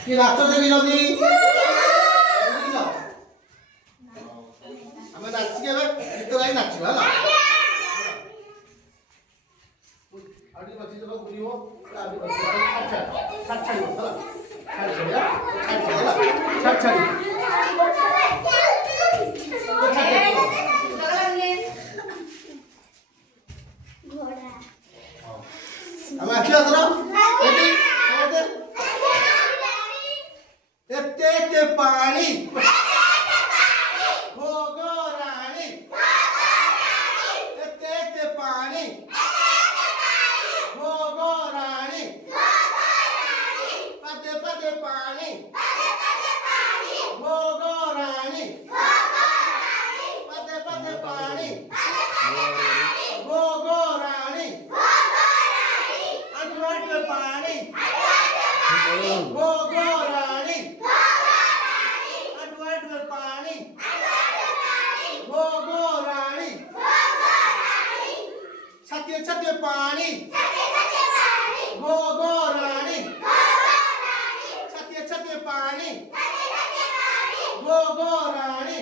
কি নাচছ যে বিনোদী ଆମେ ନାଚିକି ଏବେ ଗୀତ ଗାଇ ନାଚିବା ହେଲା ଆଉ ଟିକେ ବସି ଦେବ ବୁଲିବ ଛାଡ ଛାଡିବ ହେଲା ଛାଡ ଛାଡିବ ଆମେ ଆସିବା ଧର एते एते पानी भोगो रानी एते एते पानी भोगो रानी पदे पदे पानी भोगो रानी पदे पदे पानी भोगो रानी अटू अटू पानी भोगो रानी पानी भोगो रानी छतिए छतिए पानी भोगो रानी छतिए छतिए पानी भोगो रानी